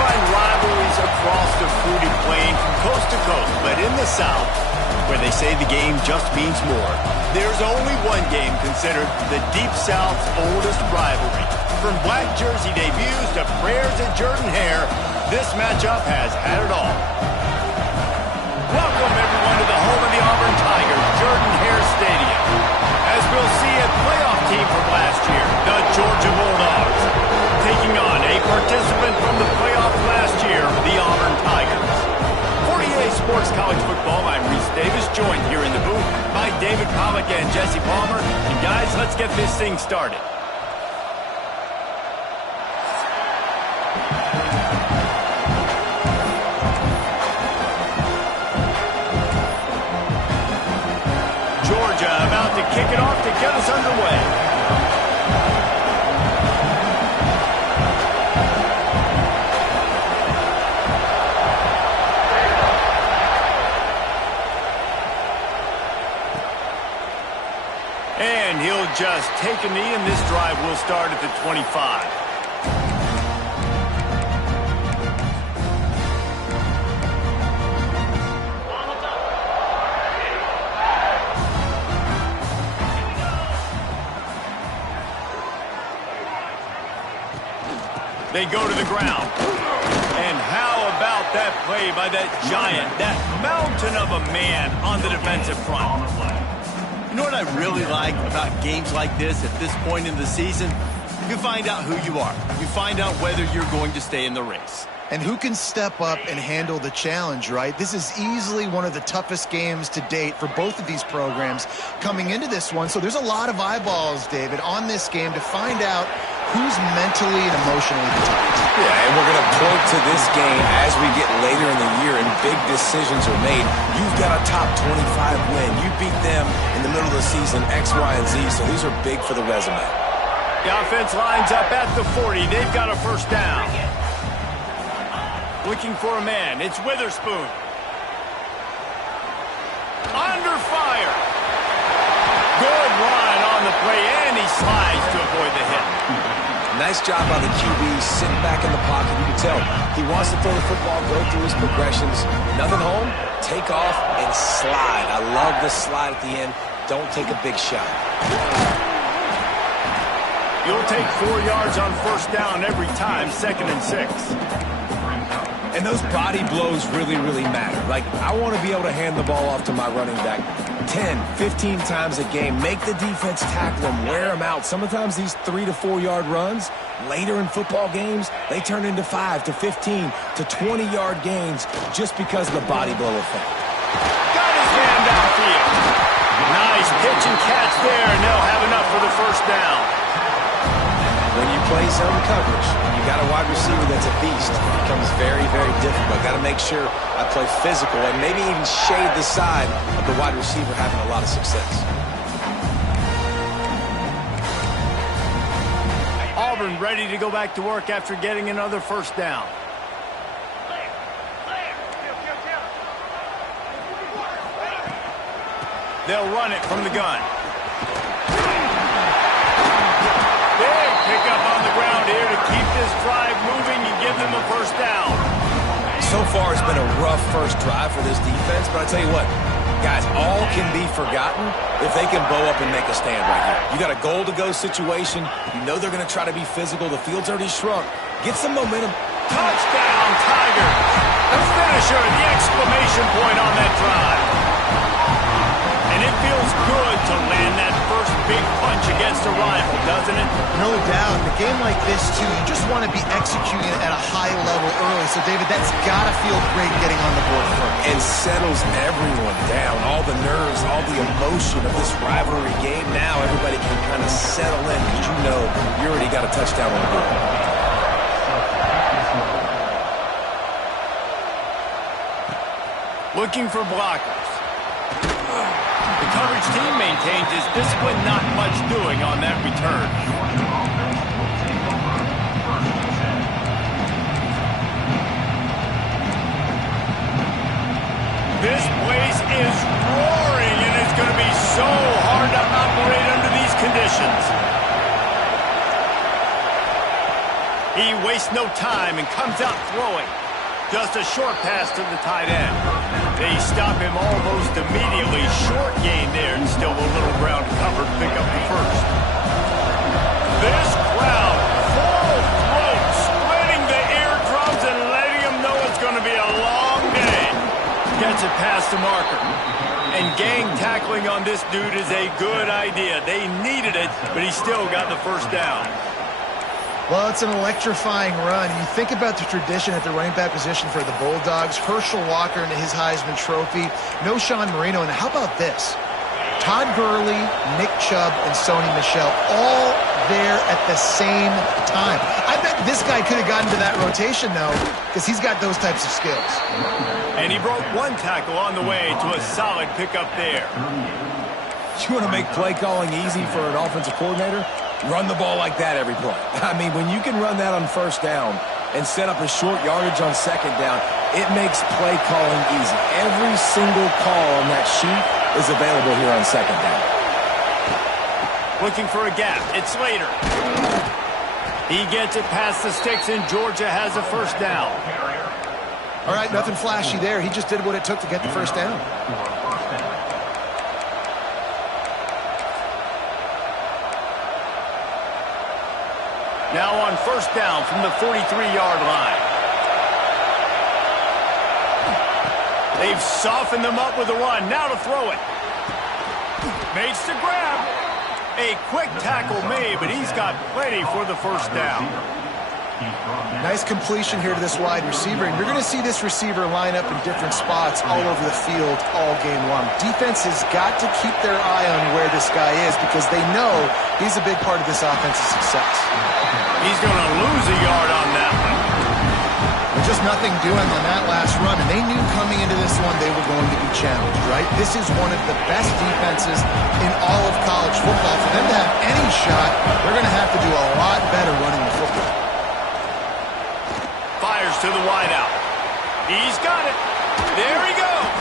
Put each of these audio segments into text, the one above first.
find rivalries across the fruited plain from coast to coast, but in the South, where they say the game just means more, there's only one game considered the Deep South's oldest rivalry. From black jersey debuts to prayers at Jordan-Hare, this matchup has had it all. Welcome, everyone, to the home of the Auburn Tigers, Jordan-Hare Stadium. As we'll see a playoff team from last year, the Georgia Bulldogs, taking on a participant from the playoff last year, the Auburn Tigers. For EA Sports College Football, I'm Reese Davis, joined here in the booth by David Pollack and Jesse Palmer. And guys, let's get this thing started. Georgia about to kick it off to get us underway. And he'll just take a knee, and this drive will start at the 25. They go to the ground. And how about that play by that giant, that mountain of a man on the defensive front? You know what I really like about games like this at this point in the season? You find out who you are. You find out whether you're going to stay in the race. And who can step up and handle the challenge, right? This is easily one of the toughest games to date for both of these programs coming into this one. So there's a lot of eyeballs, David, on this game to find out who's mentally and emotionally the toughest. Yeah, and we're going to point to this game as we get later in the year and big decisions are made. You've got a top 25 win. You beat them in the middle of the season, X, Y, and Z, so these are big for the resume. The offense lines up at the 40. They've got a first down. Looking for a man. It's Witherspoon. Under fire. Good run on the play, and he slides to avoid the hit. Nice job by the QB, sitting back in the pocket. You can tell he wants to throw the football, go through his progressions. Nothing home, take off, and slide. I love the slide at the end. Don't take a big shot. You'll take 4 yards on first down every time, 2nd and 6. And those body blows really, really matter. Like, I want to be able to hand the ball off to my running back 10, 15 times a game. Make the defense tackle them, wear them out. Sometimes these 3 to 4 yard runs, later in football games, they turn into 5 to 15 to 20 yard gains just because of the body blow effect. Got his man downfield. Nice pitch and catch there, and they'll have enough for the first down. When you play zone coverage, you got a wide receiver that's a beast. It becomes very, very difficult. Got to make sure I play physical and maybe even shade the side of the wide receiver having a lot of success. Auburn ready to go back to work after getting another first down. They'll run it from the gun. Pick up on the ground here to keep this drive moving and give them a first down. So far, it's been a rough first drive for this defense, but I tell you what, guys, all can be forgotten if they can bow up and make a stand right here. You got a goal-to-go situation. You know they're going to try to be physical. The field's already shrunk. Get some momentum. Touchdown, Tigers. The finisher, the exclamation point on that drive. And it feels good to land that first big punch against a rival, doesn't it? No doubt. In a game like this, too, you just want to be executing at a high level early. So, David, that's got to feel great getting on the board first. And settles everyone down. All the nerves, all the emotion of this rivalry game. Now everybody can kind of settle in because you know you already got a touchdown on the board. Looking for blockers. The coverage team maintains his discipline, not much doing on that return. This place is roaring, and it's going to be so hard to operate under these conditions. He wastes no time and comes out throwing. Just a short pass to the tight end. They stop him almost immediately. Short gain there, and still a little ground to cover to pick up the first. This crowd, full throat, splitting the eardrums and letting them know it's going to be a long day. Gets it past the marker. And gang tackling on this dude is a good idea. They needed it, but he still got the first down. Well, it's an electrifying run. You think about the tradition at the running back position for the Bulldogs. Herschel Walker into his Heisman Trophy. No Sean Marino. And how about this? Todd Gurley, Nick Chubb, and Sony Michel all there at the same time. I bet this guy could have gotten to that rotation, though, because he's got those types of skills. And he broke one tackle on the way to a solid pickup there. You want to make play calling easy for an offensive coordinator? Run the ball like that every play. I mean, when you can run that on first down and set up a short yardage on second down, it makes play calling easy. Every single call on that sheet is available here on second down. Looking for a gap. It's Slater. He gets it past the sticks, and Georgia has a first down. All right, nothing flashy there. He just did what it took to get the first down. Now on first down from the 43-yard line. They've softened them up with a run. Now to throw it. Makes the grab. A quick tackle made, but he's got plenty for the first down. Nice completion here to this wide receiver, and you're going to see this receiver line up in different spots all over the field all game long. Defense has got to keep their eye on where this guy is because they know he's a big part of this offense's success. He's going to lose a yard on that one. There's just nothing doing on that last run, and they knew coming into this one they were going to be challenged, right? This is one of the best defenses in all of college football. For them to have any shot, they're going to have to do a lot better running the football. Fires to the wideout. He's got it. There he goes.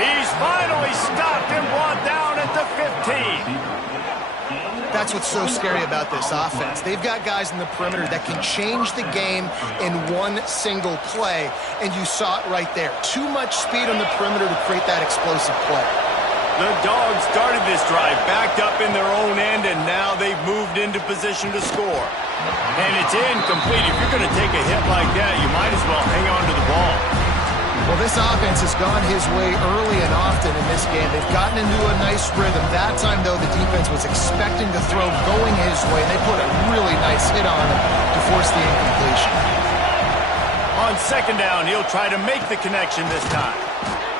He's finally stopped and brought down at the 15. That's what's so scary about this offense. They've got guys in the perimeter that can change the game in one single play, and you saw it right there. Too much speed on the perimeter to create that explosive play. The Dogs started this drive backed up in their own end, and now they've moved into position to score. And it's incomplete. If you're going to take a hit like that, you might as well hang on to the ball. Well, this offense has gone his way early and often in this game. They've gotten into a nice rhythm. That time, though, the defense was expecting to throw going his way, and they put a really nice hit on him to force the incompletion. On second down, he'll try to make the connection this time.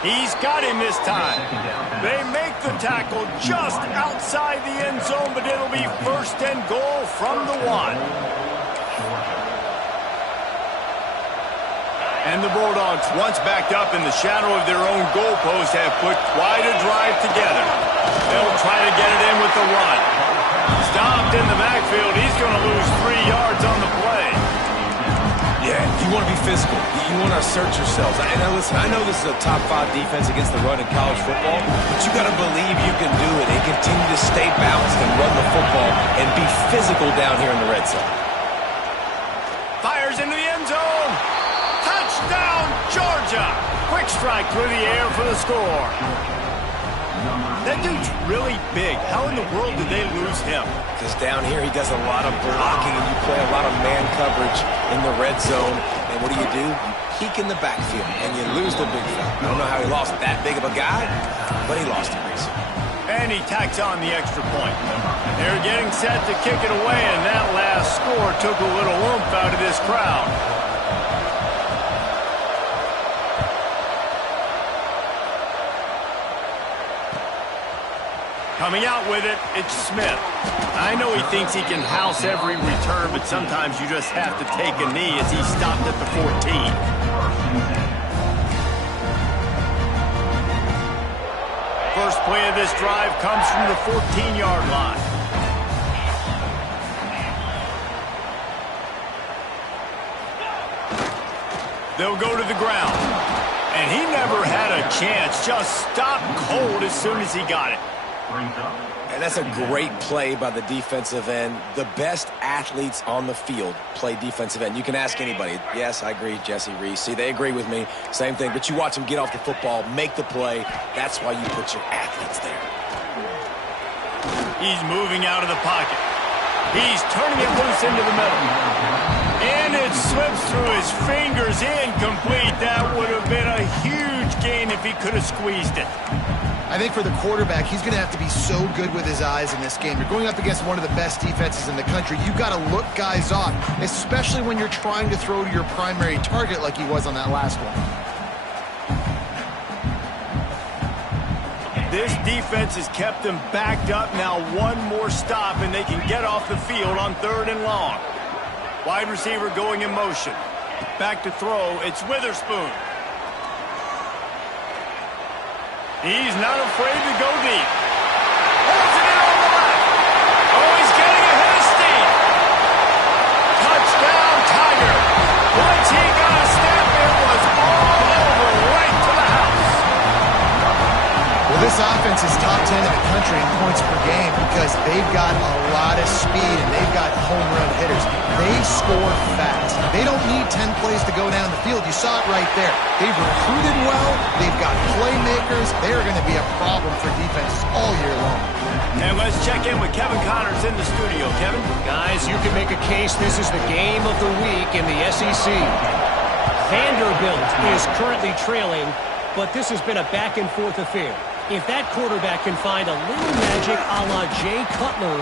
He's got him this time. They make the tackle just outside the end zone, but it'll be first and goal from the 1. And the Bulldogs, once backed up in the shadow of their own goalpost, have put quite a drive together. They'll try to get it in with the run. Stopped in the backfield. He's going to lose 3 yards on the play. Yeah, you want to be physical. You want to assert yourselves. And now listen, I know this is a top 5 defense against the run in college football, but you got to believe you can do it and continue to stay balanced and run the football and be physical down here in the red zone. Fires into the end zone. Touchdown, Georgia! Quick strike through the air for the score. That dude's really big. How in the world did they lose him? Because down here he does a lot of blocking and you play a lot of man coverage in the red zone. And what do? You peek in the backfield and you lose the big fella. I don't know how he lost that big of a guy, but he lost it recently. And he tacks on the extra point. They're getting set to kick it away, and that last score took a little oomph out of this crowd. Coming out with it, it's Smith. I know he thinks he can house every return, but sometimes you just have to take a knee as he stopped at the 14. First play of this drive comes from the 14-yard line. They'll go to the ground. And he never had a chance, just stopped cold as soon as he got it. And that's a great play by the defensive end. The best athletes on the field play defensive end. You can ask anybody. Yes, I agree, Jesse Reese. See, they agree with me. Same thing. But you watch them get off the football, make the play. That's why you put your athletes there. He's moving out of the pocket. He's turning it loose into the middle. And it slips through his fingers. Incomplete. That would have been a huge gain if he could have squeezed it. I think for the quarterback, he's going to have to be so good with his eyes in this game. You're going up against one of the best defenses in the country. You've got to look guys off, especially when you're trying to throw to your primary target like he was on that last one. This defense has kept them backed up. Now one more stop, and they can get off the field on 3rd and long. Wide receiver going in motion. Back to throw. It's Witherspoon. He's not afraid to go deep. Holds it in on the left. Oh, he's getting ahead of steam. Touchdown, Tiger. Once he got a step, it was all over, right to the house. Well, this offense is top 10 in the country in points per game because they've got a lot of speed and they've got home run hitters. They score fast. They don't need 10 plays to go down the field. You saw it right there. They've recruited well. They've got playmakers. They're going to be a problem for defenses all year long. And let's check in with Kevin Connors in the studio. Kevin? Guys, you can make a case this is the game of the week in the SEC. Vanderbilt is currently trailing, but this has been a back-and-forth affair. If that quarterback can find a little magic a la Jay Cutler,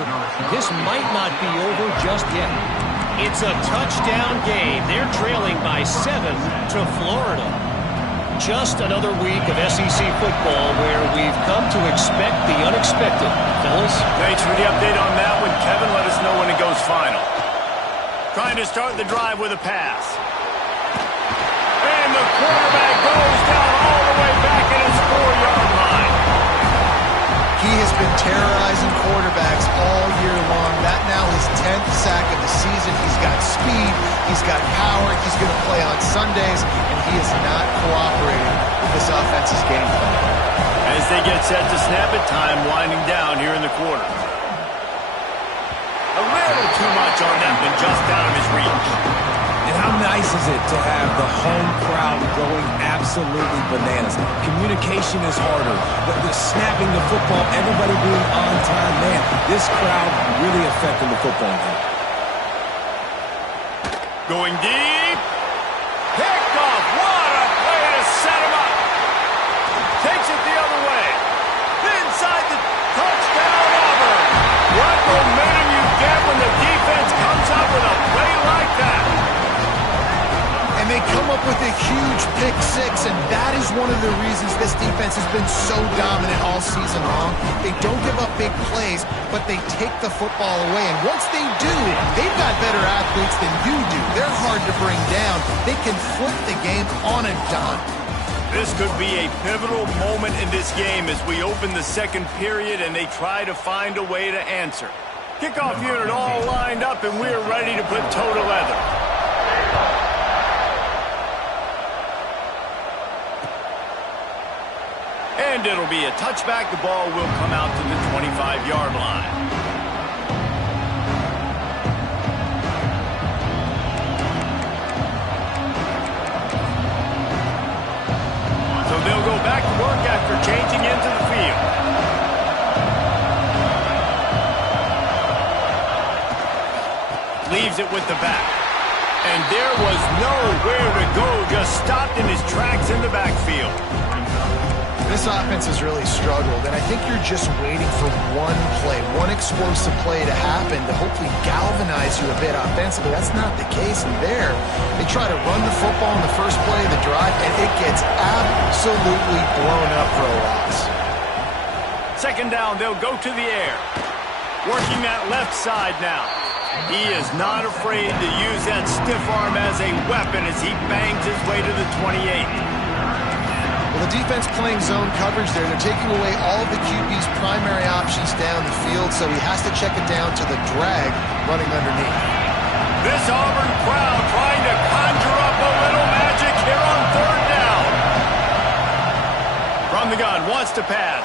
this might not be over just yet. It's a touchdown game. They're trailing by 7 to Florida. Just another week of SEC football where we've come to expect the unexpected. Fellas? Thanks for the update on that one, Kevin. Let us know when it goes final. Trying to start the drive with a pass. And the quarterback goes down all the way back at his 4-yard line. He has been terrorizing quarterbacks all year long. That now his 10th sack of the season. He's got speed. He's got power. He's going to play on Sundays, and he is not cooperating with this offense's game plan. As they get set to snap it, time winding down here in the quarter. A little too much on that one, just out of his reach. And how nice is it to have the home crowd going absolutely bananas? Communication is harder. The snapping the football, everybody being on time. Man, this crowd really affecting the football game. Going deep. Picked off. What a play to set him up. Takes it the other way. Inside the touchdown, Auburn. What momentum you get when the defense comes up with a play like that. And they come up with a huge pick six, and that is one of the reasons this defense has been so dominant all season long. They don't give up big plays, but they take the football away. And once they do, they've got better athletes than you do. They're hard to bring down. They can flip the game on a dime. This could be a pivotal moment in this game as we open the second period and they try to find a way to answer. Kickoff unit all lined up, and we're ready to put toe to leather. And it'll be a touchback. The ball will come out to the 25-yard line. So they'll go back to work after changing into the field. Leaves it with the back. And there was nowhere to go, just stopped in his tracks in the backfield. This offense has really struggled, and I think you're just waiting for one play, one explosive play to happen to hopefully galvanize you a bit offensively. That's not the case in there. They try to run the football in the first play of the drive, and it gets absolutely blown up for a loss. Second down, they'll go to the air. Working that left side now. He is not afraid to use that stiff arm as a weapon as he bangs his way to the 28. Well, the defense playing zone coverage there. They're taking away all of the QB's primary options down the field, so he has to check it down to the drag running underneath. This Auburn crowd trying to conjure up a little magic here on third down. From the gun, wants to pass.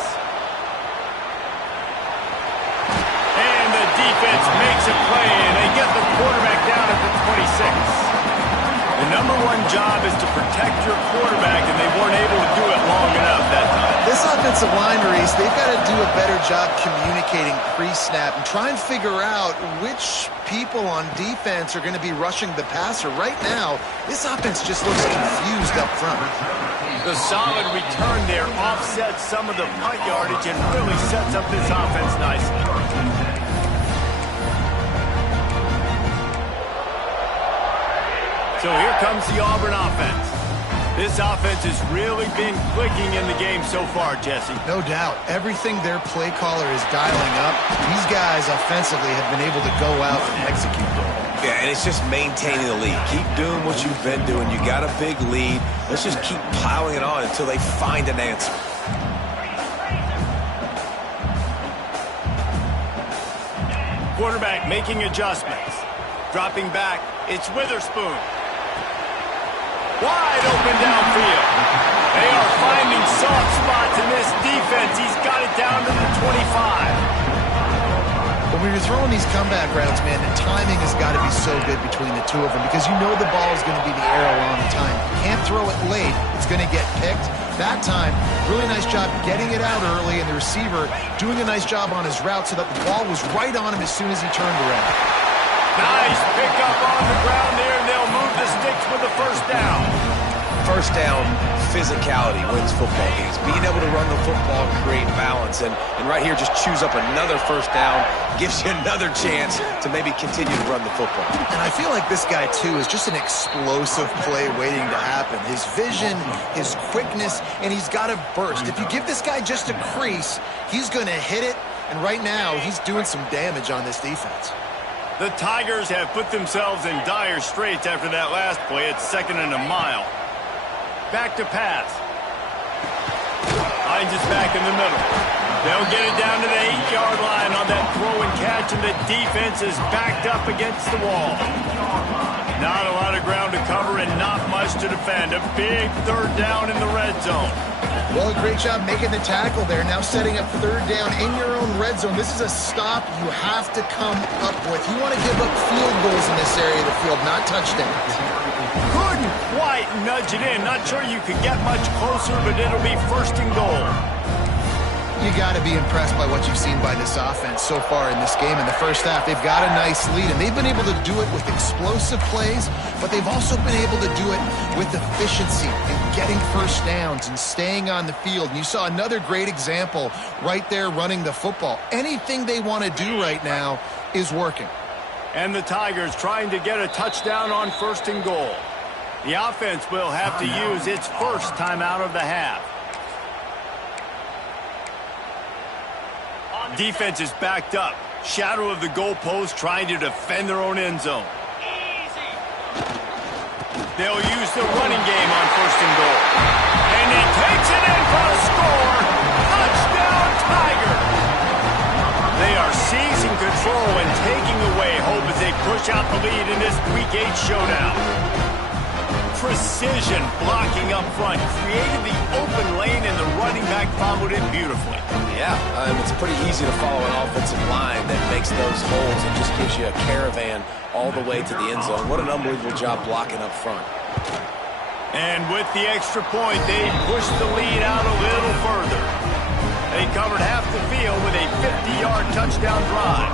number one job is to protect your quarterback, and they weren't able to do it long enough that time. This offensive line, Reese, they've got to do a better job communicating pre-snap and try and figure out which people on defense are going to be rushing the passer. Right now, this offense just looks confused up front. The solid return there offsets some of the punt yardage and really sets up this offense nicely. So here comes the Auburn offense. This offense has really been clicking in the game so far, Jesse. No doubt. Everything their play caller is dialing up, these guys offensively have been able to go out and execute them. Yeah, and it's just maintaining the lead. Keep doing what you've been doing. You got a big lead. Let's just keep piling it on until they find an answer. Quarterback making adjustments. Dropping back, it's Witherspoon. Wide open downfield. They are finding soft spots in this defense. He's got it down to the 25. When you're throwing these comeback routes, man, the timing has got to be so good between the two of them because you know the ball is going to be the air a long time. You can't throw it late. It's going to get picked. That time, really nice job getting it out early, and the receiver doing a nice job on his route so that the ball was right on him as soon as he turned around. Nice pickup on the ground there, and they'll move the sticks with the first down. First down, physicality wins football games. Being able to run the football and create balance. And right here, just choose up another first down, gives you another chance to maybe continue to run the football. And I feel like this guy, too, is just an explosive play waiting to happen. His vision, his quickness, and he's got a burst. If you give this guy just a crease, he's going to hit it. And right now, he's doing some damage on this defense. The Tigers have put themselves in dire straits after that last play. It's 2nd and a mile. Back to pass. Hines is back in the middle. They'll get it down to the 8-yard line on that throw and catch, and the defense is backed up against the wall. Not a lot of ground to cover and not much to defend. A big 3rd down in the red zone. Well, a great job making the tackle there. Now setting up 3rd down in your own red zone. This is a stop you have to come up with. You want to give up field goals in this area of the field, not touchdowns. Couldn't quite nudge it in. Not sure you could get much closer, but it'll be 1st and goal. You got to be impressed by what you've seen by this offense so far in this game. In the first half, they've got a nice lead, and they've been able to do it with explosive plays, but they've also been able to do it with efficiency and getting first downs and staying on the field. And you saw another great example right there running the football. Anything they want to do right now is working. And the Tigers trying to get a touchdown on 1st and goal. The offense will have to use its first timeout of the half. Defense is backed up. Shadow of the goalpost trying to defend their own end zone. They'll use the running game on 1st and goal. And he takes it in for a score. Touchdown, Tiger. They are seizing control and taking away hope as they push out the lead in this Week 8 showdown. Precision blocking up front, created the open lane, and the running back followed it beautifully. Yeah, it's pretty easy to follow an offensive line that makes those holes and just gives you a caravan all the way to the end zone. What an unbelievable job blocking up front. And with the extra point, they pushed the lead out a little further. They covered half the field with a 50-yard touchdown drive.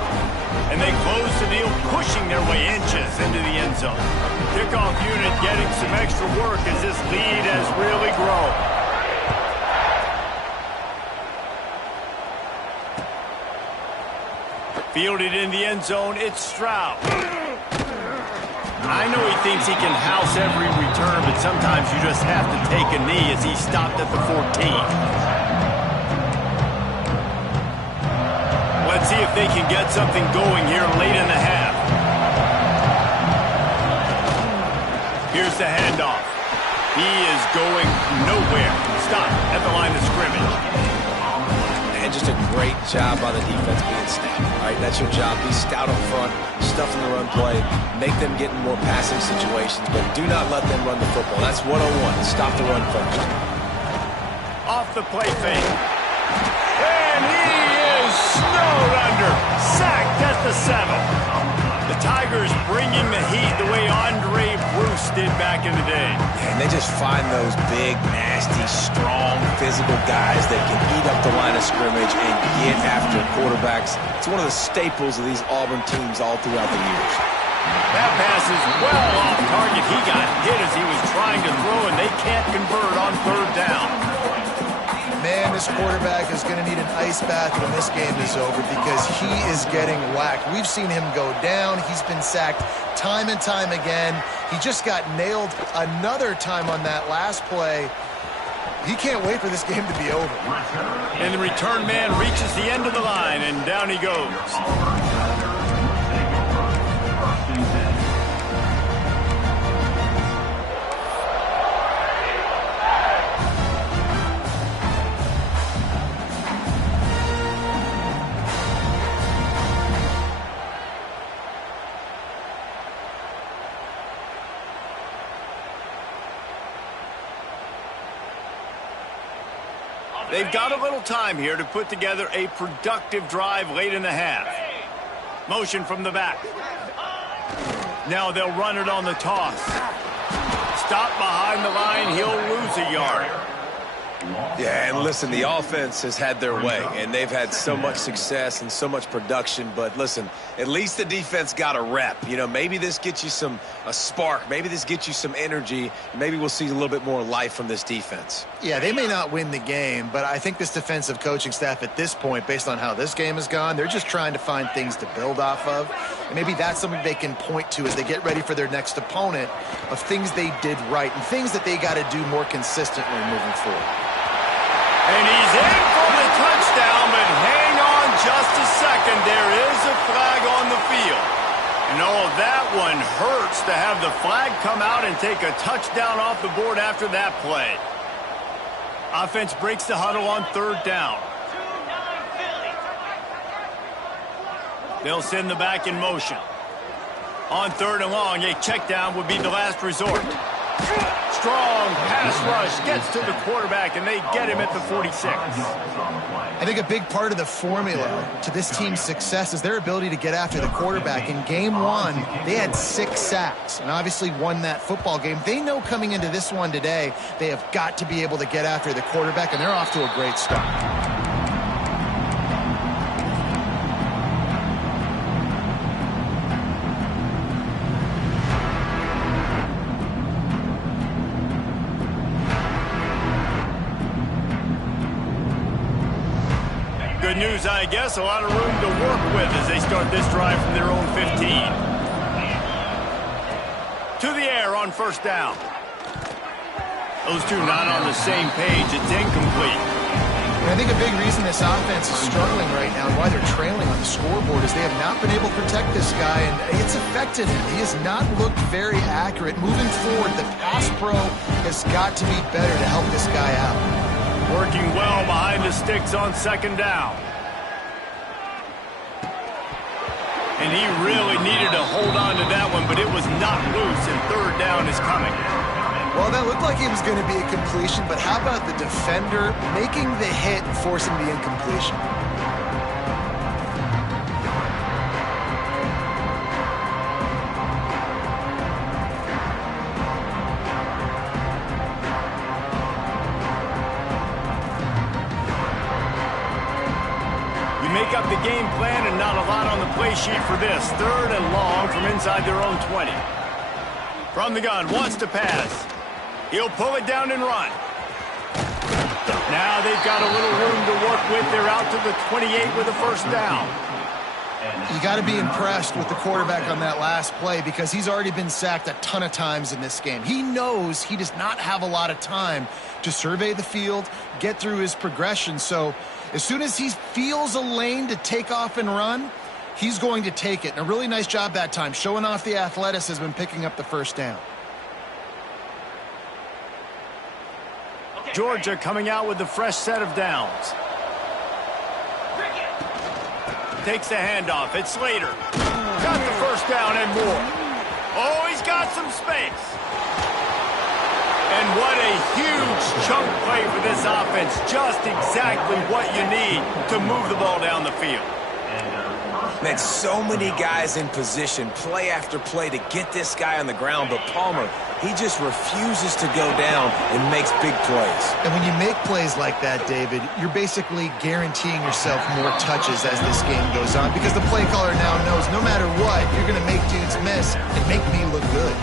And they close the deal, pushing their way inches into the end zone. Kickoff unit getting some extra work as this lead has really grown. Fielded in the end zone, it's Stroud. I know he thinks he can house every return, but sometimes you just have to take a knee as he stopped at the 14. Let's see if they can get something going here late in the half. Here's the handoff. He is going nowhere. Stop at the line of scrimmage. And just a great job by the defense being stout. All right, that's your job. Be stout up front, stuff in the run play, make them get in more passing situations, but do not let them run the football. That's 101. Stop the run first. Off the play fake. And he is snowed under. Sacked at the 7. The Tigers bringing the heat the way Andre Bruce did back in the day. And they just find those big, nasty, strong, physical guys that can eat up the line of scrimmage and get after quarterbacks. It's one of the staples of these Auburn teams all throughout the years. That pass is well off target. He got hit as he was trying to throw, and they can't convert on third down. Man, this quarterback is going to need an ice bath when this game is over because he is getting whacked. We've seen him go down. He's been sacked time and time again. He just got nailed another time on that last play. He can't wait for this game to be over. And the return man reaches the end of the line, and down he goes. They've got a little time here to put together a productive drive late in the half. Motion from the back. Now they'll run it on the toss. Stop behind the line. He'll lose a yard. Yeah, and listen, the offense has had their way, and they've had so much success and so much production. But listen, at least the defense got a rep. You know, maybe this gets you a spark. Maybe this gets you some energy. Maybe we'll see a little bit more life from this defense. Yeah, they may not win the game, but I think this defensive coaching staff at this point, based on how this game has gone, they're just trying to find things to build off of. And maybe that's something they can point to as they get ready for their next opponent of things they did right and things that they got to do more consistently moving forward. And he's in for the touchdown, but hang on just a second. There is a flag on the field. And oh, that one hurts to have the flag come out and take a touchdown off the board after that play. Offense breaks the huddle on third down. They'll send the back in motion. On third and long, a check down would be the last resort. Strong pass rush gets to the quarterback, and they get him at the 46. I think a big part of the formula to this team's success is their ability to get after the quarterback. In game one, they had 6 sacks and obviously won that football game. They know coming into this one today, they have got to be able to get after the quarterback, and they're off to a great start. Good news, I guess. A lot of room to work with as they start this drive from their own 15. To the air on first down. Those two not on the same page. It's incomplete. And I think a big reason this offense is struggling right now and why they're trailing on the scoreboard is they have not been able to protect this guy, and it's affected him. He has not looked very accurate. Moving forward, the pass pro has got to be better to help this guy out. Working well behind the sticks on second down. And he really needed to hold on to that one, but it was not loose, and third down is coming. Well, that looked like it was going to be a completion, but how about the defender making the hit and forcing the incompletion? Make up the game plan and not a lot on the play sheet for this. Third and long from inside their own 20. From the gun, wants to pass. He'll pull it down and run. Now they've got a little room to work with. They're out to the 28 with a first down. You got to be impressed with the quarterback on that last play because he's already been sacked a ton of times in this game. He knows he does not have a lot of time to survey the field, get through his progression. So as soon as he feels a lane to take off and run, he's going to take it. And a really nice job that time, showing off the athleticism and picking up the first down. Georgia coming out with a fresh set of downs. Takes the handoff. It's Slater. Got the first down and more. Oh, he's got some space. And what a huge chunk play for this offense. Just exactly what you need to move the ball down the field. Man, so many guys in position, play after play to get this guy on the ground, but Palmer, he just refuses to go down and makes big plays. And when you make plays like that, David, you're basically guaranteeing yourself more touches as this game goes on because the play caller now knows no matter what, you're going to make dudes miss and make me look good.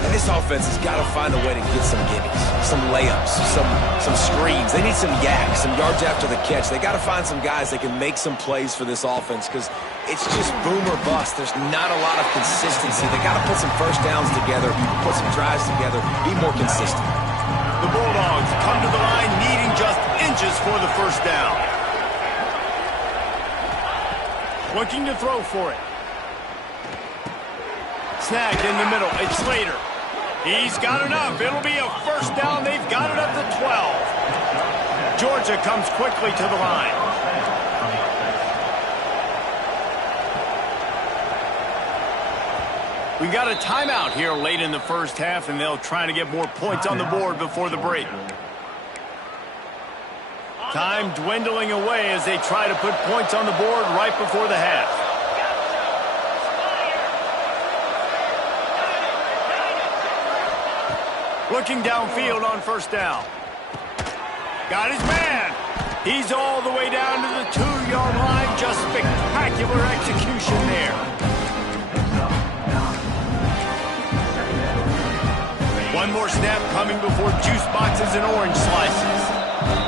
And this offense has got to find a way to get some gimmies, some layups, some screens. They need some yaks, some yards after the catch. They got to find some guys that can make some plays for this offense because it's just boom or bust. There's not a lot of consistency. They got to put some first downs together, put some drives together, be more consistent. The Bulldogs come to the line needing just inches for the first down. Looking to throw for it. Snagged in the middle. It's Slater. He's got enough. It'll be a first down. They've got it up to 12. Georgia comes quickly to the line. We got a timeout here late in the first half, and they'll try to get more points on the board before the break. Time dwindling away as they try to put points on the board right before the half. Looking downfield on first down. Got his man. He's all the way down to the 2-yard line. Just spectacular execution there. One more snap coming before juice boxes and orange slices.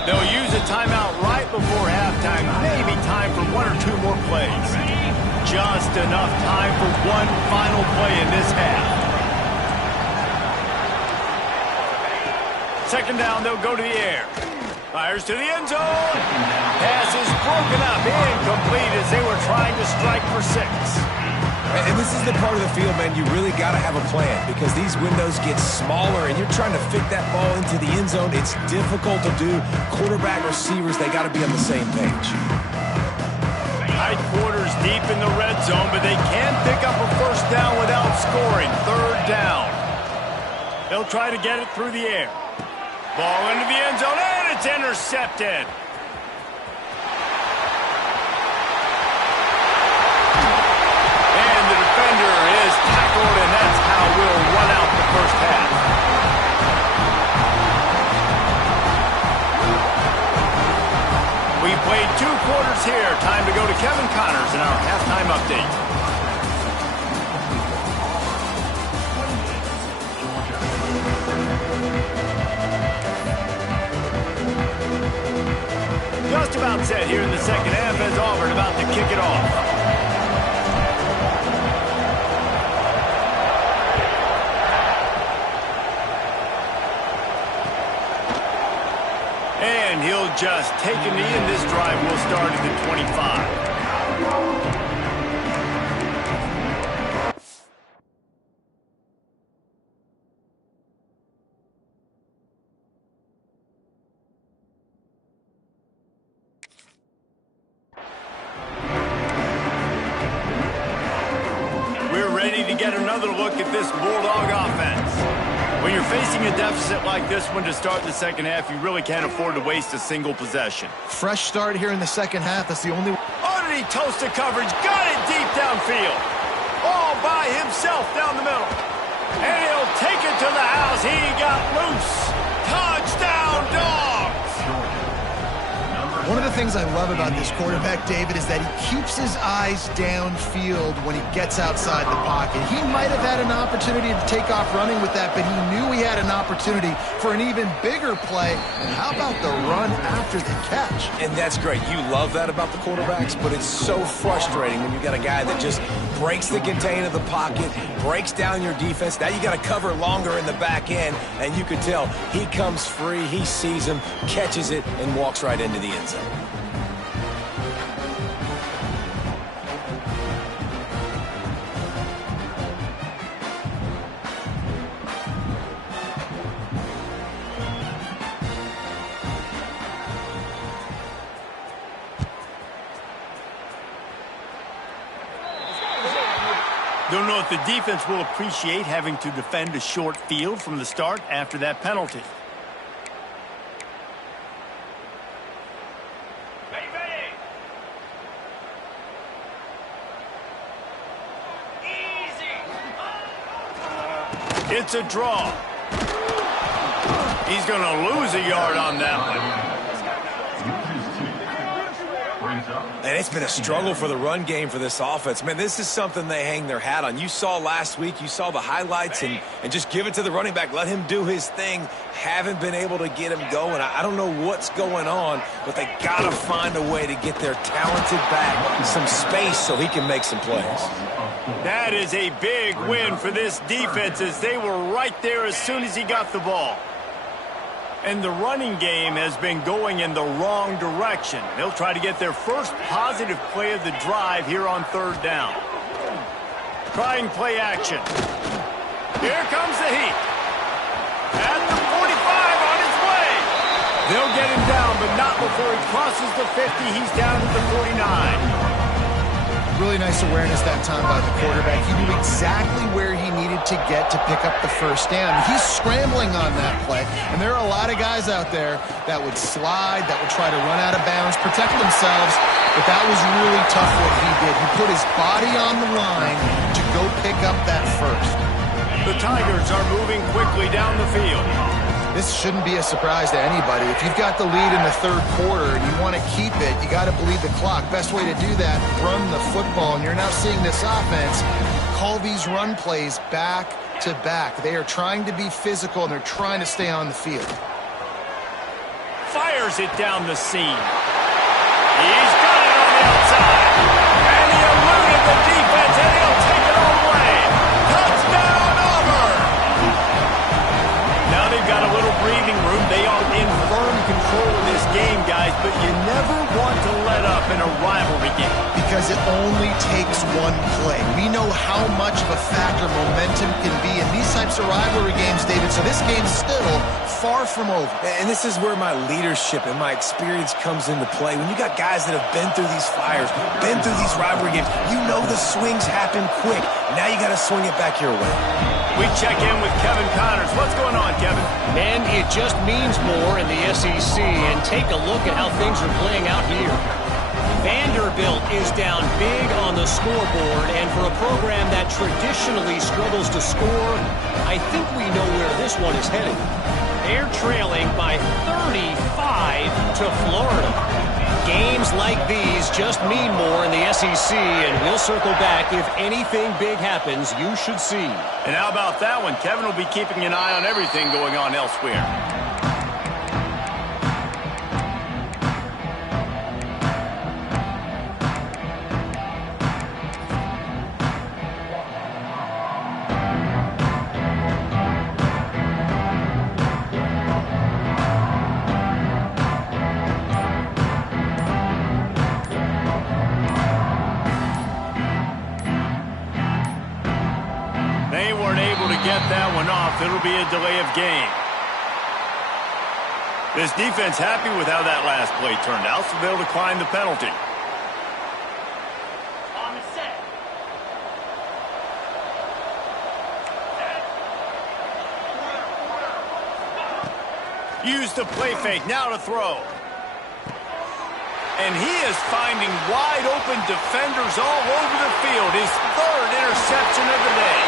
They'll use a timeout right before halftime. Maybe time for one or two more plays. Just enough time for one final play in this half. Second down, they'll go to the air. Fires to the end zone. Pass is broken up, incomplete as they were trying to strike for 6. And this is the part of the field, man, you really got to have a plan because these windows get smaller and you're trying to fit that ball into the end zone. It's difficult to do. Quarterback, receivers, they got to be on the same page. Tight quarters deep in the red zone, but they can pick up a first down without scoring. Third down. They'll try to get it through the air. Ball into the end zone, and it's intercepted. And the defender is tackled, and that's how we'll run out the first half. We played 2 quarters here. Time to go to Kevin Connors in our halftime update. Just about set here in the second half as Auburn about to kick it off. And he'll just take a knee, and this drive will start at the 25. Get another look at this Bulldog offense. When you're facing a deficit like this one to start the second half, you really can't afford to waste a single possession. Fresh start here in the second half. That's the only... Underneath toasted coverage. Got it deep downfield. All by himself down the middle. And he'll take it to the house. He got loose. Touchdown, Dogs! One of the things I love about this quarterback, David, is that he keeps his eyes downfield when he gets outside the pocket. He might have had an opportunity to take off running with that, but he knew he had an opportunity for an even bigger play. And how about the run after the catch? And that's great. You love that about the quarterbacks, but it's so frustrating when you got a guy that just breaks the contain of the pocket, breaks down your defense. Now you got to cover longer in the back end, and you could tell he comes free, he sees him, catches it, and walks right into the end zone. Don't know if the defense will appreciate having to defend a short field from the start after that penalty. It's a draw. He's going to lose a yard on that one. And it's been a struggle for the run game for this offense. Man, this is something they hang their hat on. You saw last week, you saw the highlights, and just give it to the running back. Let him do his thing. Haven't been able to get him going. I don't know what's going on, but they got to find a way to get their talented back some space so he can make some plays. That is a big win for this defense as they were right there as soon as he got the ball. And the running game has been going in the wrong direction. They'll try to get their first positive play of the drive here on third down. Trying play action. Here comes the heat. At the 45 on his way. They'll get him down, but not before he crosses the 50. He's down to the 49. Really nice awareness that time by the quarterback. He knew exactly where he needed to get to pick up the first down. He's scrambling on that play, and there are a lot of guys out there that would slide, that would try to run out of bounds, protect themselves, but that was really tough what he did. He put his body on the line to go pick up that first. The Tigers are moving quickly down the field. This shouldn't be a surprise to anybody. If you've got the lead in the third quarter and you want to keep it, you got to bleed the clock. Best way to do that, run the football. And you're now seeing this offense call these run plays back to back. They are trying to be physical, and they're trying to stay on the field. Fires it down the seam. He's got it on the outside. And he eluded the defense, and he'll take it all the way. Touchdown, Auburn! Now they've got a little breathing room. They are in firm control of this game, guys, but you never want to let up in a rivalry game. Because it only takes one play. We know how much of a factor momentum can be in these types of rivalry games, David, so this game's still far from over. And this is where my leadership and my experience comes into play. When you got guys that have been through these fires, been through these rivalry games, you know the swings happen quick. Now you got to swing it back your way. We check in with Kevin Connors. What's going on, Kevin? Man, it just means more in the SEC, and take a look at how things are playing out here. Vanderbilt is down big on the scoreboard, and for a program that traditionally struggles to score, I think we know where this one is heading. They're trailing by 35 to Florida. Games like these just mean more in the SEC, and we'll circle back. If anything big happens, you should see. And how about that one? Kevin will be keeping an eye on everything going on elsewhere. Get that one off. It'll be a delay of game. This defense happy with how that last play turned out, so they'll decline the penalty. On the set. Use the play fake. Now to throw. And he is finding wide open defenders all over the field. His third interception of the day.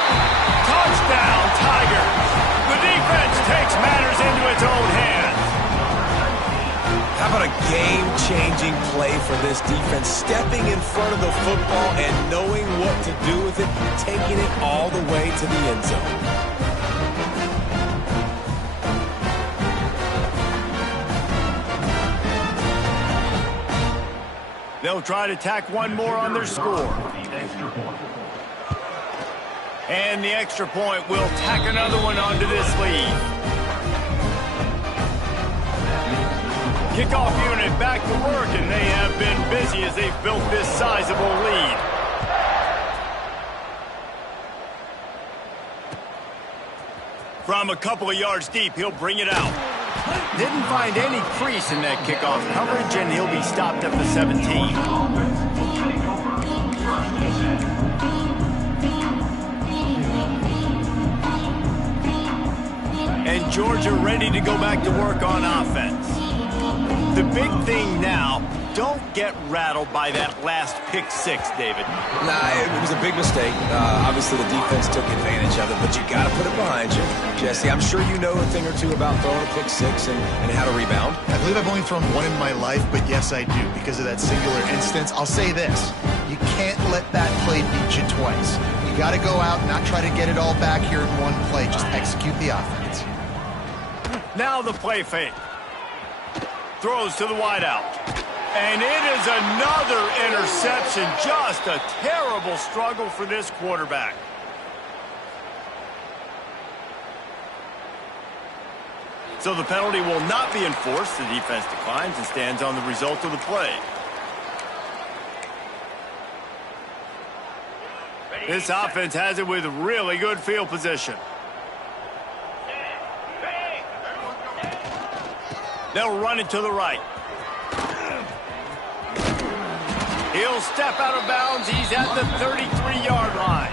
Touchdown, Tigers. The defense takes matters into its own hands. How about a game-changing play for this defense? Stepping in front of the football and knowing what to do with it, taking it all the way to the end zone. They'll try to tack one more on their score. And the extra point will tack another one onto this lead. Kickoff unit back to work, and they have been busy as they've built this sizable lead. From a couple of yards deep, he'll bring it out. Didn't find any crease in that kickoff coverage, and he'll be stopped at the 17. And Georgia ready to go back to work on offense. The big thing now don't get rattled by that last pick six, David. Nah, it was a big mistake. Obviously, the defense took advantage of it, but you got to put it behind you. Jesse, I'm sure you know a thing or two about throwing a pick six and how to rebound. I believe I've only thrown one in my life, but yes, I do. Because of that singular instance, I'll say this. You can't let that play beat you twice. You got to go out and not try to get it all back here in one play. Just execute the offense. Now the play fake. Throws to the wideout. And it is another interception. Just a terrible struggle for this quarterback. So the penalty will not be enforced. The defense declines and stands on the result of the play. This offense has it with really good field position. They'll run it to the right. He'll step out of bounds. He's at the 33-yard line.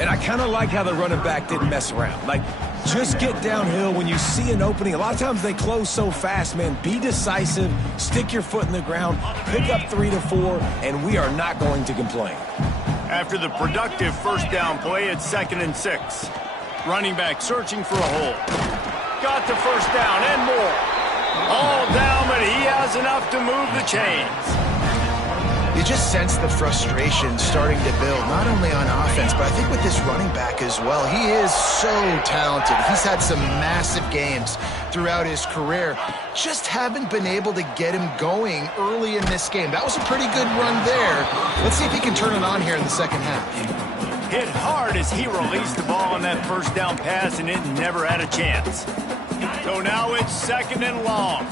And I kind of like how the running back didn't mess around. Like, just get downhill when you see an opening. A lot of times they close so fast, man. Be decisive. Stick your foot in the ground. Pick up 3 to 4, and we are not going to complain. After the productive first down play, it's 2nd and 6. Running back searching for a hole. Got the first down and more. All down, but he has enough to move the chains. You just sense the frustration starting to build, not only on offense, but I think with this running back as well. He is so talented. He's had some massive games throughout his career. Just haven't been able to get him going early in this game. That was a pretty good run there. Let's see if he can turn it on here in the second half. Hit hard as he released the ball on that first down pass, and it never had a chance. So now it's 2nd and long.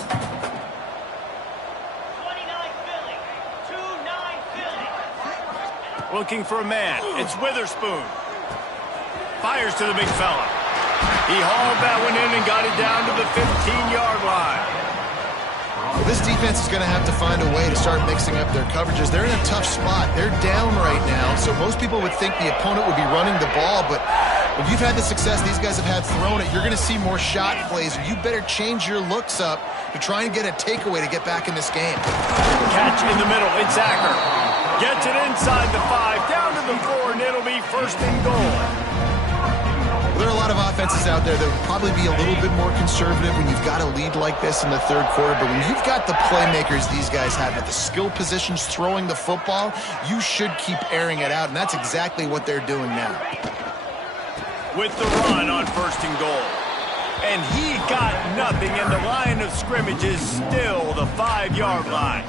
Looking for a man. It's Witherspoon. Fires to the big fella. He hauled that one in and got it down to the 15-yard line. Well, this defense is going to have to find a way to start mixing up their coverages. They're in a tough spot. They're down right now, so most people would think the opponent would be running the ball, but if you've had the success these guys have had throwing it, you're going to see more shot plays. You better change your looks up to try and get a takeaway to get back in this game. Catch in the middle. It's Ncaa. Gets it inside the 5, down to the 4, and it'll be 1st and goal. There are a lot of offenses out there that would probably be a little bit more conservative when you've got a lead like this in the third quarter, but when you've got the playmakers these guys have at the skill positions throwing the football, you should keep airing it out, and that's exactly what they're doing now. With the run on 1st and goal. And he got nothing, and the line of scrimmage is still the 5-yard line.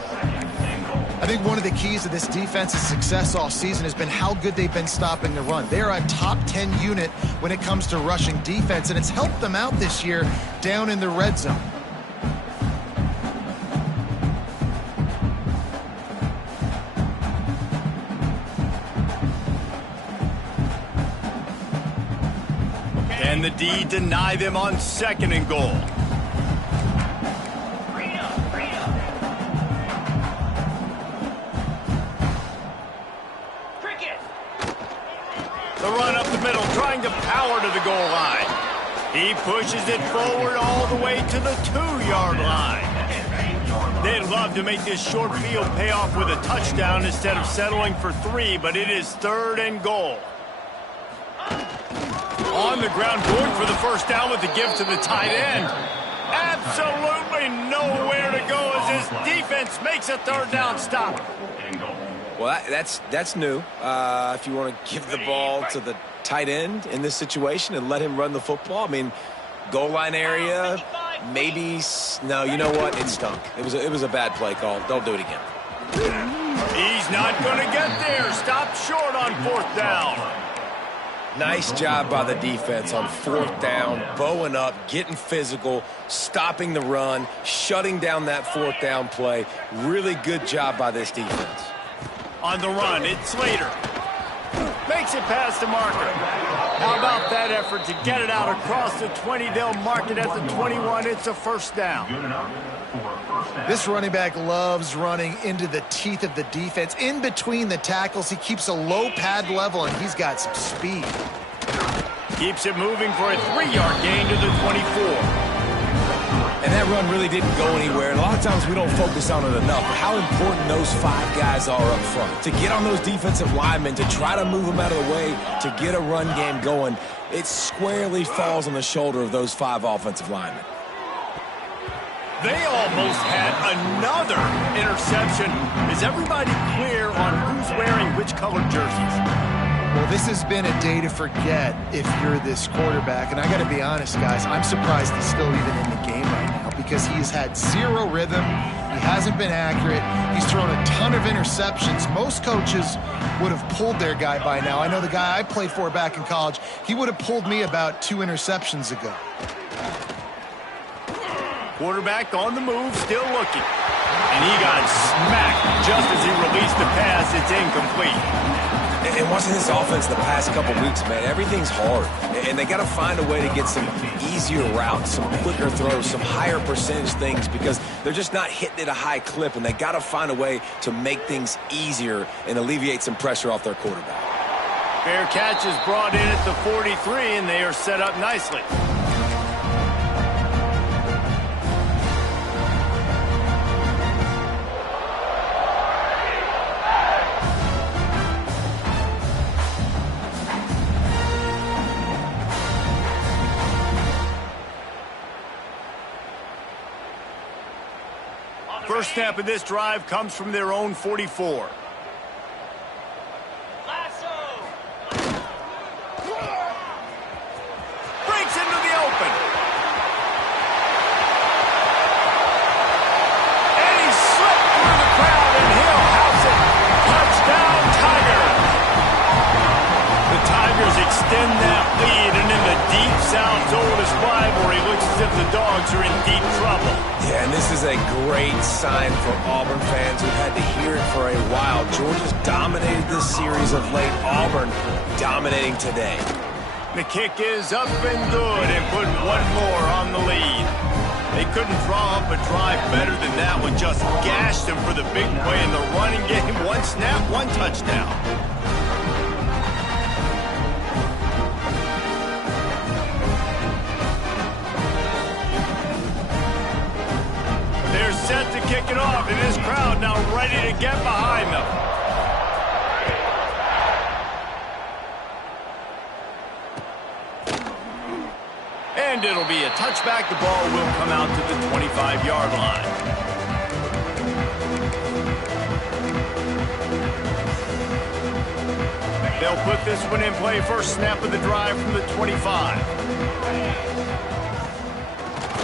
I think one of the keys to this defense's success all season has been how good they've been stopping the run. They're a top 10 unit when it comes to rushing defense, and it's helped them out this year down in the red zone. Can the D deny them on 2nd and goal? The run up the middle, trying to power to the goal line. He pushes it forward all the way to the 2-yard line. They'd love to make this short field pay off with a touchdown instead of settling for 3, but it is 3rd and goal. On the ground, going for the first down with the give to the tight end. Absolutely nowhere to go as his defense makes a 3rd down stop. Well, that's new. If you want to give the ball to the tight end in this situation and let him run the football, I mean, goal line area, maybe. No, you know what? It stunk. It was a bad play call. Don't do it again. He's not going to get there. Stopped short on 4th down. Nice job by the defense on 4th down, bowing up, getting physical, stopping the run, shutting down that 4th down play. Really good job by this defense. On the run, it's Slater. Makes it past the marker. How about that effort to get it out across the 20? They'll mark it at the 21. It's a 1st down. This running back loves running into the teeth of the defense. In between the tackles, he keeps a low pad level, and he's got some speed. Keeps it moving for a 3-yard gain to the 24. And that run really didn't go anywhere, and a lot of times we don't focus on it enough, but how important those 5 guys are up front. To get on those defensive linemen, to try to move them out of the way, to get a run game going, it squarely falls on the shoulder of those 5 offensive linemen. They almost had another interception. Is everybody clear on who's wearing which colored jerseys? Well, this has been a day to forget if you're this quarterback. And I got to be honest, guys, I'm surprised he's still even in the game right now because he has had 0 rhythm. He hasn't been accurate. He's thrown a ton of interceptions. Most coaches would have pulled their guy by now. I know the guy I played for back in college, he would have pulled me about 2 interceptions ago. Quarterback on the move, still looking. And he got smacked just as he released the pass. It's incomplete. And watching this offense the past couple weeks, man, everything's hard. And they got to find a way to get some easier routes, some quicker throws, some higher percentage things because they're just not hitting at a high clip. And they got to find a way to make things easier and alleviate some pressure off their quarterback. Fair catch is brought in at the 43, and they are set up nicely. First snap of this drive comes from their own 44. Breaks into the open. And he slipped through the crowd, and he'll house it. Touchdown, Tigers. The Tigers extend that lead, and in the Deep South's oldest rivalry, looks as if the Dogs are in deep trouble. Yeah, and this is a great sign for Auburn fans who've had to hear it for a while. Georgia's dominated this series of late. Auburn dominating today. The kick is up and good and put one more on the lead. They couldn't draw up a drive better than that one. Just gashed them for the big play in the running game. 1 snap, 1 touchdown. They're set to kick it off, and this crowd now ready to get behind them. And it'll be a touchback. The ball will come out to the 25-yard line. They'll put this one in play. First snap of the drive from the 25.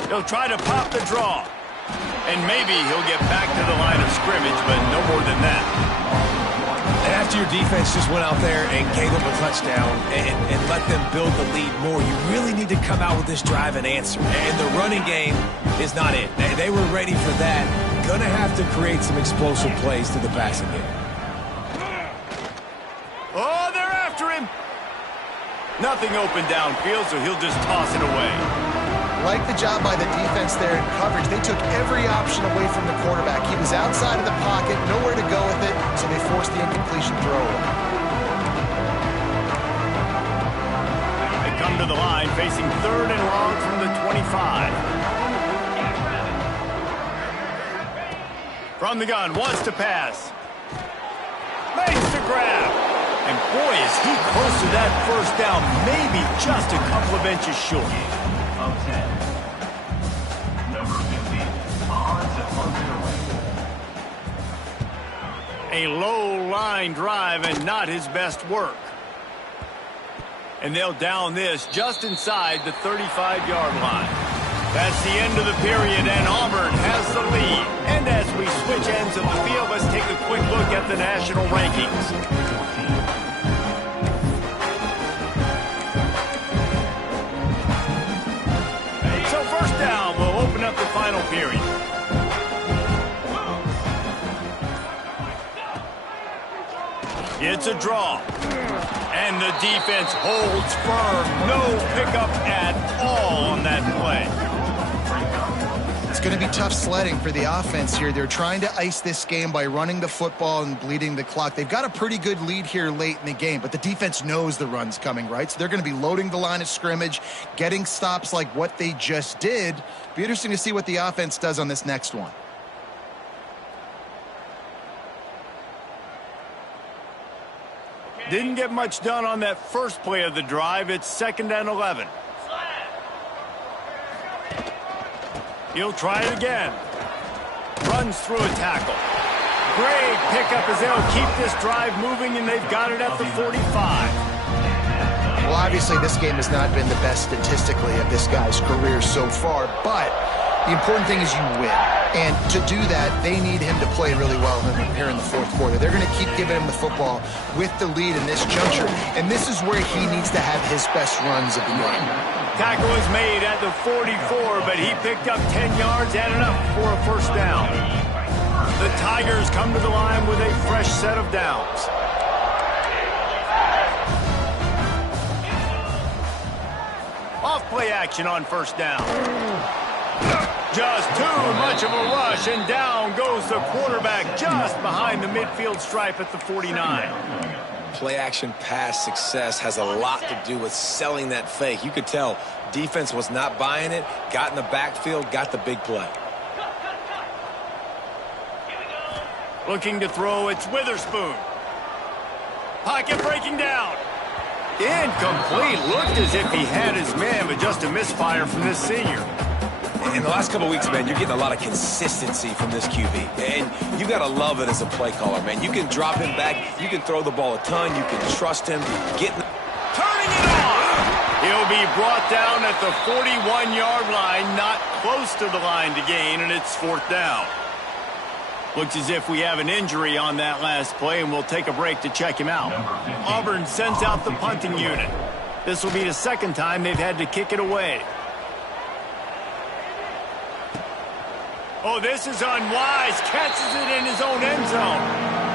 They'll try to pop the draw. And maybe he'll get back to the line of scrimmage, but no more than that. And after your defense just went out there and gave up a touchdown and let them build the lead more, you really need to come out with this drive and answer. And the running game is not it. They were ready for that. Going to have to create some explosive plays to the passing game. Oh, they're after him. Nothing open downfield, so he'll just toss it away. Like the job by the defense there in coverage. They took every option away from the quarterback. He was outside of the pocket, nowhere to go with it, so they forced the incompletion throw. They come to the line facing 3rd and long from the 25. From the gun, wants to pass. Makes the grab. And boy, is he close to that first down, maybe just a couple of inches short. A low line drive and not his best work. And they'll down this just inside the 35-yard line. That's the end of the period, and Auburn has the lead. And as we switch ends of the field, let's take a quick look at the national rankings. So first down, we'll open up the final period. It's a draw. And the defense holds firm. No pickup at all on that play. It's going to be tough sledding for the offense here. They're trying to ice this game by running the football and bleeding the clock. They've got a pretty good lead here late in the game, but the defense knows the run's coming, right? So they're going to be loading the line of scrimmage, getting stops like what they just did. Be interesting to see what the offense does on this next one. Didn't get much done on that first play of the drive. It's 2nd and 11. He'll try it again. Runs through a tackle. Great pickup as they'll keep this drive moving, and they've got it at the 45. Well, obviously, this game has not been the best statistically of this guy's career so far, but the important thing is you win. And to do that, they need him to play really well here in the fourth quarter. They're going to keep giving him the football with the lead in this juncture, and this is where he needs to have his best runs of the game. Tackle was made at the 44, but he picked up 10 yards and enough for a first down. The Tigers come to the line with a fresh set of downs. Off play action on first down. Just too much of a rush, and down goes the quarterback just behind the midfield stripe at the 49. Play-action pass success has a lot to do with selling that fake. You could tell defense was not buying it, got in the backfield, got the big play. Looking to throw, it's Witherspoon. Pocket breaking down. Incomplete. Looked as if he had his man, but just a misfire from this senior. In the last couple of weeks, man, you're getting a lot of consistency from this QB. And you got to love it as a play caller, man. You can drop him back. You can throw the ball a ton. You can trust him. Turning it on! He'll be brought down at the 41-yard line, not close to the line to gain, and it's 4th down. Looks as if we have an injury on that last play, and we'll take a break to check him out. Auburn sends out the punting unit. This will be the 2nd time they've had to kick it away. Oh, this is unwise. Catches it in his own end zone.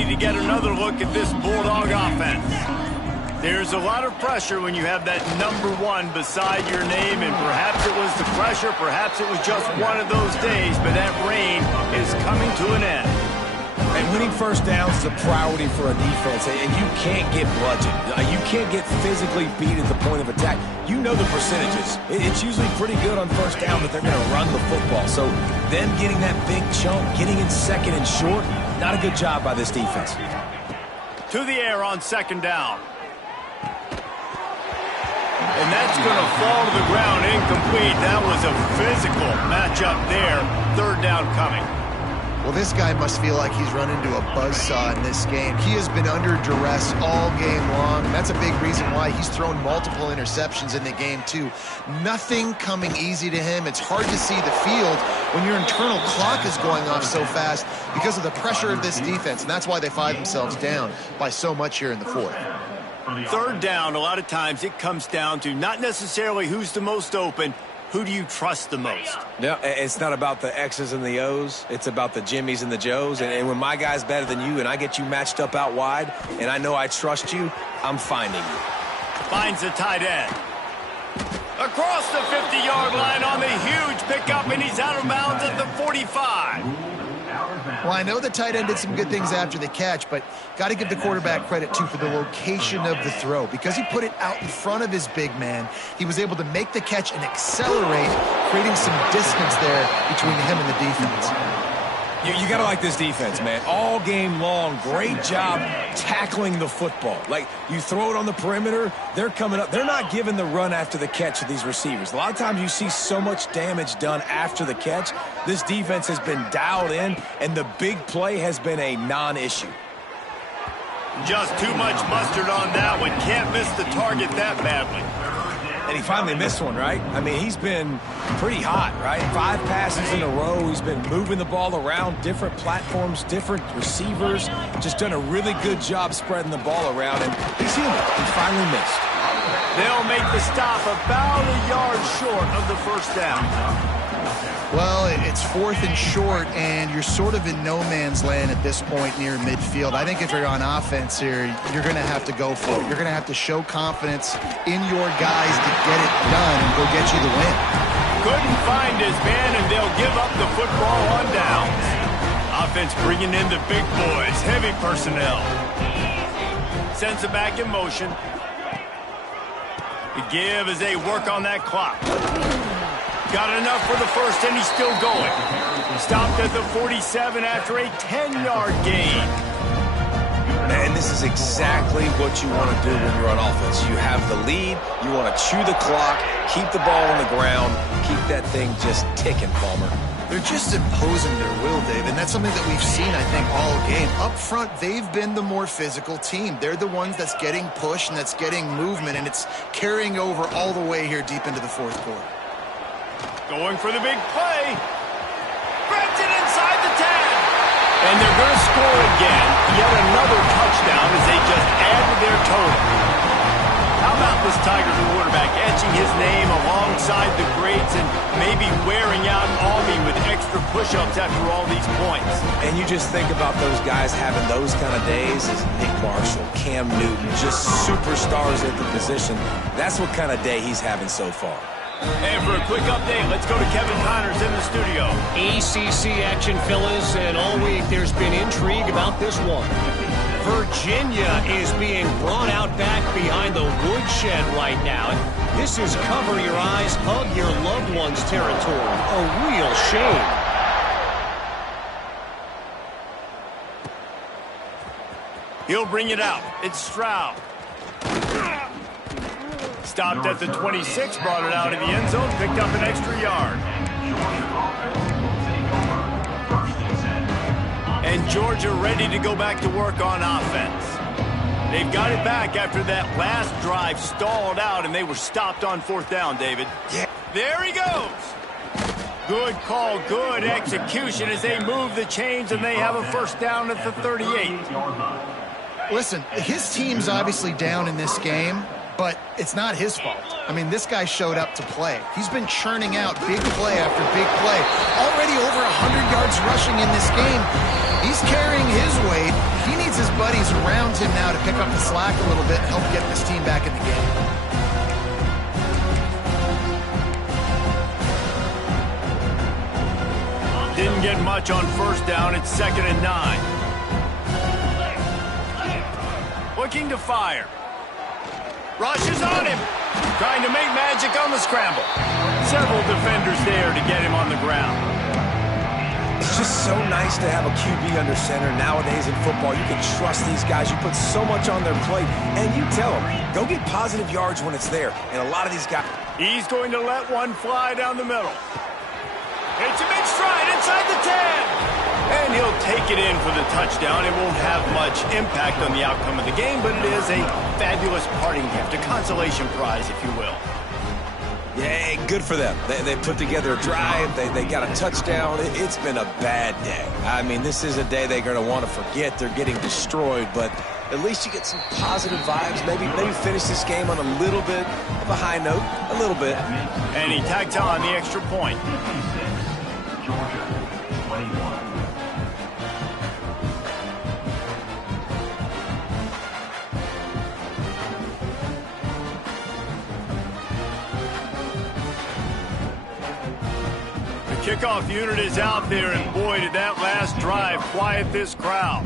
To get another look at this Bulldog offense. There's a lot of pressure when you have that number 1 beside your name, and perhaps it was the pressure, perhaps it was just one of those days, but that reign is coming to an end. And winning first downs is a priority for a defense, and you can't get bludgeoned. You can't get physically beat at the point of attack. You know the percentages. It's usually pretty good on first down that they're going to run the football. So them getting that big chunk, getting in 2nd and short, not a good job by this defense. To the air on 2nd down. And that's going to fall to the ground incomplete. That was a physical matchup there. 3rd down coming. Well, this guy must feel like he's run into a buzzsaw in this game. He has been under duress all game long. That's a big reason why he's thrown multiple interceptions in the game, too. Nothing coming easy to him. It's hard to see the field when your internal clock is going off so fast because of the pressure of this defense, and that's why they find themselves down by so much here in the 4th. 3rd down, a lot of times it comes down to not necessarily who's the most open, who do you trust the most? No, it's not about the X's and the O's. It's about the Jimmys and the Joes. And when my guy's better than you and I get you matched up out wide and I know I trust you, I'm finding you. Finds the tight end. Across the 50-yard line on the huge pickup, and he's out of bounds at the 45. Well, I know the tight end did some good things after the catch, but got to give the quarterback credit, too, for the location of the throw. Because he put it out in front of his big man, he was able to make the catch and accelerate, creating some distance there between him and the defense. You got to like this defense, man. All game long, great job tackling the football. Like, you throw it on the perimeter, they're coming up. They're not giving the run after the catch to these receivers. A lot of times you see so much damage done after the catch. This defense has been dialed in, and the big play has been a non-issue. Just too much mustard on that one. Can't miss the target that badly. And he finally missed one, right? I mean, he's been pretty hot, right? 5 passes in a row. He's been moving the ball around different platforms, different receivers. Just done a really good job spreading the ball around, and he's human. He finally missed. They'll make the stop about a yard short of the first down. Well, it's 4th and short, and you're sort of in no man's land at this point near midfield. I think if you're on offense here, you're going to have to go for it. You're going to have to show confidence in your guys to get it done and go get you the win. Couldn't find his man, and they'll give up the football on downs. Offense bringing in the big boys, heavy personnel. Sends it back in motion. The give as they work on that clock. Got enough for the first, and he's still going. Stopped at the 47 after a 10-yard gain. And this is exactly what you want to do when you're on offense. You have the lead. You want to chew the clock, keep the ball on the ground, keep that thing just ticking, Palmer. They're just imposing their will, Dave, and that's something that we've seen, I think, all game. Up front, they've been the more physical team. They're the ones that's getting pushed and that's getting movement, and it's carrying over all the way here deep into the 4th quarter. Going for the big play. Grabs it inside the 10. And they're going to score again. Yet another touchdown as they just add to their total. How about this Tigers quarterback etching his name alongside the greats and maybe wearing out Albee with extra push-ups after all these points? And you just think about those guys having those kind of days as Nick Marshall, Cam Newton, just superstars at the position. That's what kind of day he's having so far. And for a quick update, let's go to Kevin Connors in the studio. ACC action, fellas, and all week there's been intrigue about this one. Virginia is being brought out back behind the woodshed right now. This is cover your eyes, hug your loved ones territory. A real shame. He'll bring it out. It's Stroud. Stopped at the 26, brought it out of the end zone, picked up an extra yard. And Georgia ready to go back to work on offense. They've got it back after that last drive stalled out, and they were stopped on 4th down, David. Yeah. There he goes. Good call, good execution as they move the chains, and they have a first down at the 38. Listen, his team's obviously down in this game, but it's not his fault. I mean, this guy showed up to play. He's been churning out big play after big play. Already over 100 yards rushing in this game. He's carrying his weight. He needs his buddies around him now to pick up the slack a little bit and help get this team back in the game. Didn't get much on first down. It's 2nd and 9. Looking to fire. Rushes on him. Trying to make magic on the scramble. Several defenders there to get him on the ground. It's just so nice to have a QB under center. Nowadays in football, you can trust these guys. You put so much on their plate, and you tell them, go get positive yards when it's there. And a lot of these guys... He's going to let one fly down the middle. It's a big stride inside the 10. And he'll take it in for the touchdown. It won't have much impact on the outcome of the game, but it is a fabulous parting gift, a consolation prize, if you will. Yeah, good for them. They put together a drive. They got a touchdown. It's been a bad day. I mean, this is a day they're going to want to forget. They're getting destroyed, but at least you get some positive vibes. Maybe finish this game on a little bit of a high note, a little bit. And he tags on the extra point. Georgia, 21. Kickoff unit is out there, and boy, did that last drive quiet this crowd.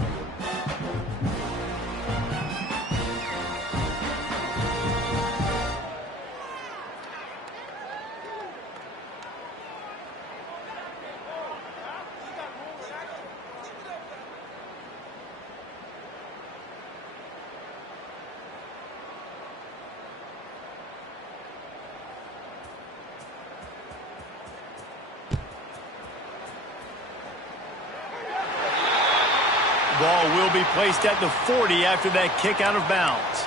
Ball will be placed at the 40 after that kick out of bounds.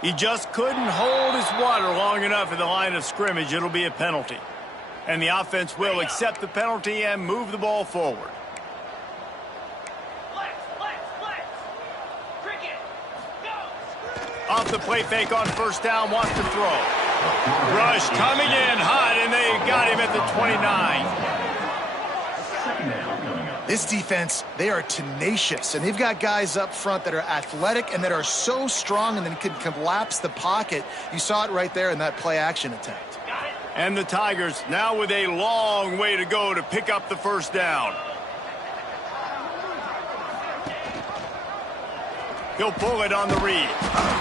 He just couldn't hold his water long enough in the line of scrimmage. It'll be a penalty. And the offense will accept the penalty and move the ball forward. Off the play fake on first down, wants to throw. Rush coming in hot, and they got him at the 29. This defense, they are tenacious, and they've got guys up front that are athletic and that are so strong and then can collapse the pocket. You saw it right there in that play-action attempt. And the Tigers now with a long way to go to pick up the first down. He'll pull it on the read.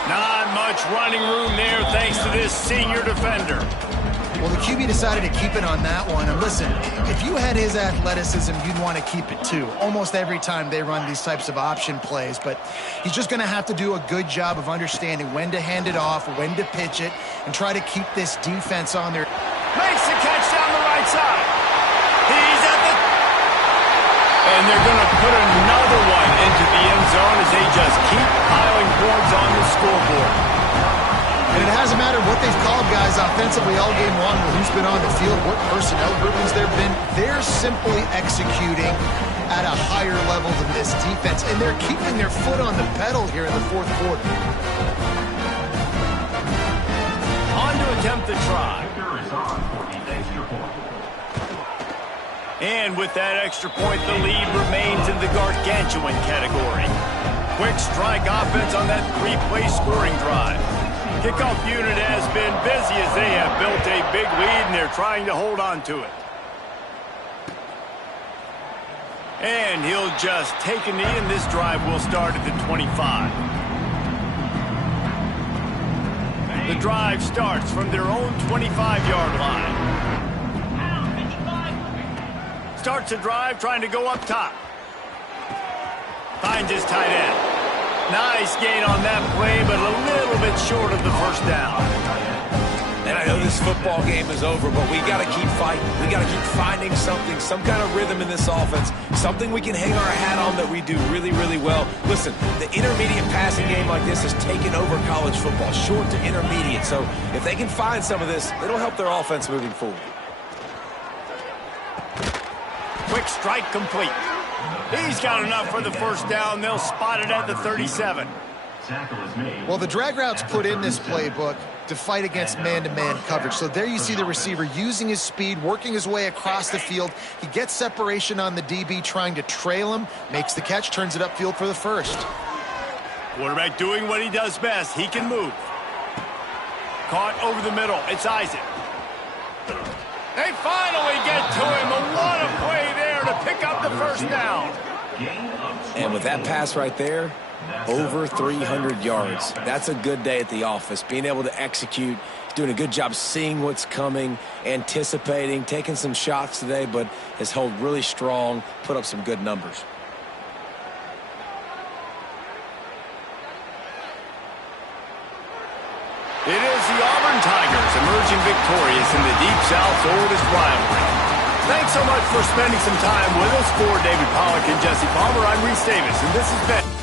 Not much running room there thanks to this senior defender. Well, the QB decided to keep it on that one. And listen, if you had his athleticism, you'd want to keep it too. Almost every time they run these types of option plays. But he's just going to have to do a good job of understanding when to hand it off, when to pitch it, and try to keep this defense on there. Makes the catch down the right side. He's at the... And they're going to put another one into the end zone as they just keep piling points on the scoreboard. And it hasn't mattered what they've called guys offensively all game long, or who's been on the field, what personnel groupings there have been. They're simply executing at a higher level than this defense, and they're keeping their foot on the pedal here in the fourth quarter. On to attempt the try. And with that extra point, the lead remains in the gargantuan category. Quick strike offense on that three-play scoring drive. Kickoff unit has been busy as they have built a big lead, and they're trying to hold on to it. And he'll just take a knee, and this drive will start at the 25. The drive starts from their own 25-yard line. Starts a drive trying to go up top. Finds his tight end. Nice gain on that play, but a little bit short of the first down. And I know this football game is over, but we got to keep fighting. We got to keep finding something, some kind of rhythm in this offense, something we can hang our hat on that we do really, really well. Listen, the intermediate passing game like this has taken over college football, short to intermediate. So if they can find some of this, it'll help their offense moving forward. Quick strike complete. He's got enough for the first down. They'll spot it at the 37. Well, the drag routes put in this playbook to fight against man-to-man coverage. So there you see the receiver using his speed, working his way across the field. He gets separation on the DB, trying to trail him, makes the catch, turns it upfield for the first. Quarterback doing what he does best. He can move. Caught over the middle. It's Isaac. They finally get to him. What a play there to pick up the first down. And with that pass right there, over 300 yards. That's a good day at the office. Being able to execute, doing a good job seeing what's coming, anticipating, taking some shots today, but has held really strong, put up some good numbers. It is the Auburn Tigers emerging victorious in the Deep South's oldest rivalry. Thanks so much for spending some time with us. For David Pollack and Jesse Palmer, I'm Reese Davis, and this has been